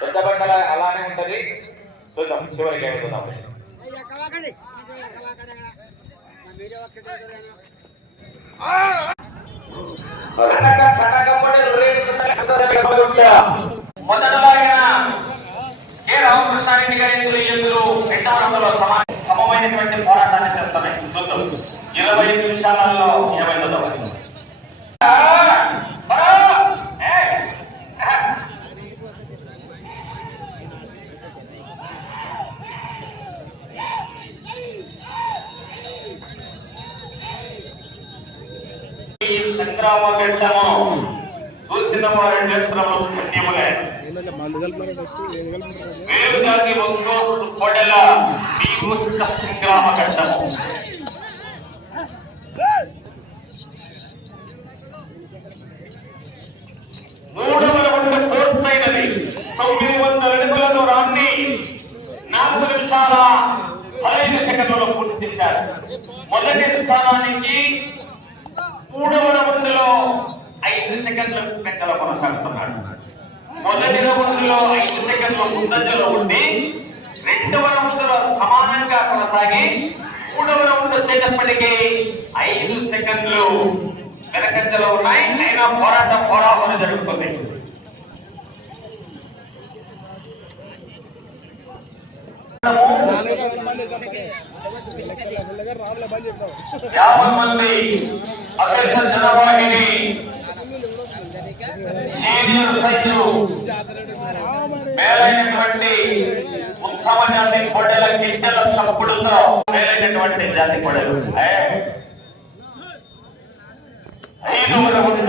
పెద్ద బండల అలానే ఉంటది. చూద్దాం చివరికి ఏమవుతుందాం. మొదటలాగిన కె రామకృష్ణారెడ్డి గారి ఎదురు రెండవ సమమైనటువంటి పోరాటాన్ని చేస్తున్నాయి. చూద్దాం 25 నిమిషాలలో ఏమైందో. సంగ్రామ ఘట్టము చూసిన వారి నేత్రము పుణ్యములే. వేరుగాకి ఒంగోలు కొడల భీముష్ట సంగ్రామ ఘట్టము. మూడవ రౌండ్ పూర్తయినది. 900 అడుగుల దూరాన్ని 4 నిమిషాల 15 సెకండ్లలో పూర్తి చేశారు. మొదటి స్థానానికి 3వ రౌండ్లో 5 సెకండ్ల వెంకల కొనసాగుతున్నాడు. మొదటి రౌండ్లో 5 సెకండ్ల ముందంజలో ఉండి 2వ రౌండ్లో సమానంగా కొనసాగి 3వ రౌండ్ చేసేప్పటికీ 5 సెకండ్లు వెనకంజలో ఉన్నాయి. అయినా పోరాటం హోరాహోరీ జరుగుతుంది. జనవాహిని సీనియర్ సైజు మేలైనటువంటి ఉత్తమ జాతి కోడెల గిట్టెల చప్పుడుతో మేలైనటువంటి జాతి కోడెలు 5వ రౌండ్